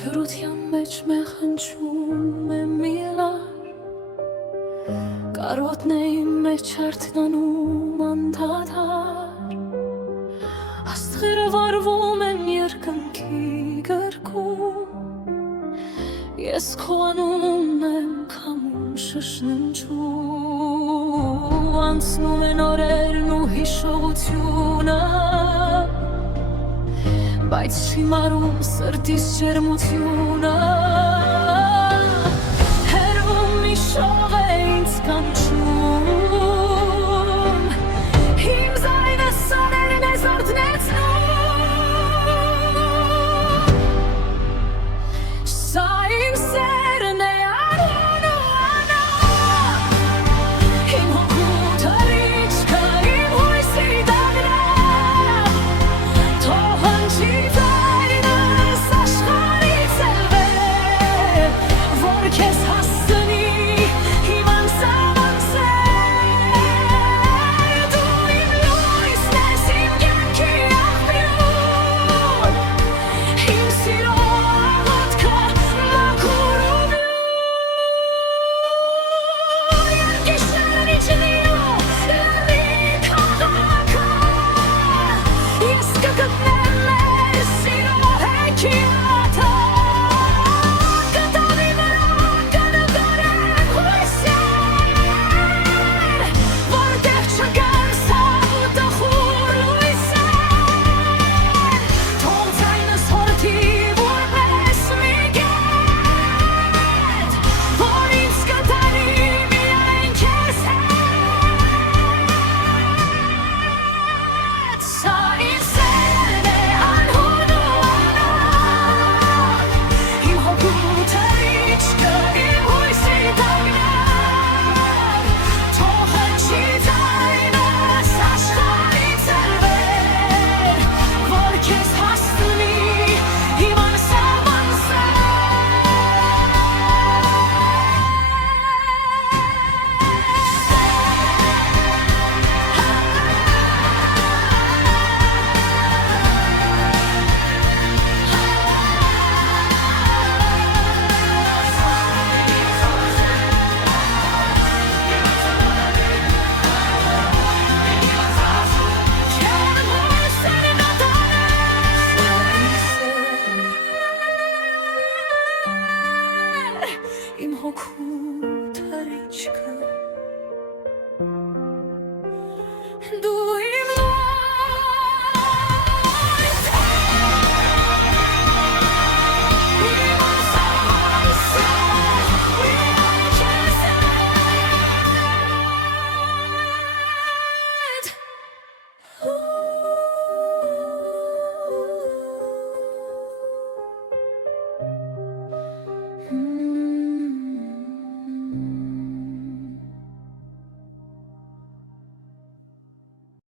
Հյուրության մեջ մեղնչում է միլար, կարոտների մեջ արթնանում անդադար, աստղերը վարվում են երկնքի գրկում, ես քո անունն եմ քամում շշնջում, անցնում են օրերն ու հիշողությունը, բայց չի մարում սրտիս ջերմությունը, հեռվում մի շող է ինձ կանչում, իմ ձայնը սարերն է զարթնեցնում, սա իմ սերն է անուն ու անոն, իմ հոգու թռիչքը, իմ հույսի դաղրը, թող հնչի ձայնս աշխարհից էլ վեր, որ քեզ հասցնի իմ անսահման դու իմ լույսն ես, իմ կյանքի աղբյուր, իմ սիրո աղոթքը մաքուր ու բյուր, երկիշերն իջնելու լեռնի քաղաքը, ես կգտնեմ մեր սիրո հեքիաթը, կտավի վրա կնկարեմ հույսեր, որտեղ չկան սավ ու տխուր լույսեր, թող ձայնս հորդի որպես մի կետ, որ ինձ կտանի միայն քեզ հետ, սա իմ սերն է անուն ու անոն, իմ հոգու թռիչքը, իմ հույսի տագնապ, թող հնչի ձայնս աշխարհից էլ վեր, որ քեզ հասցնի իմ անսահման սեր, իմ հոգու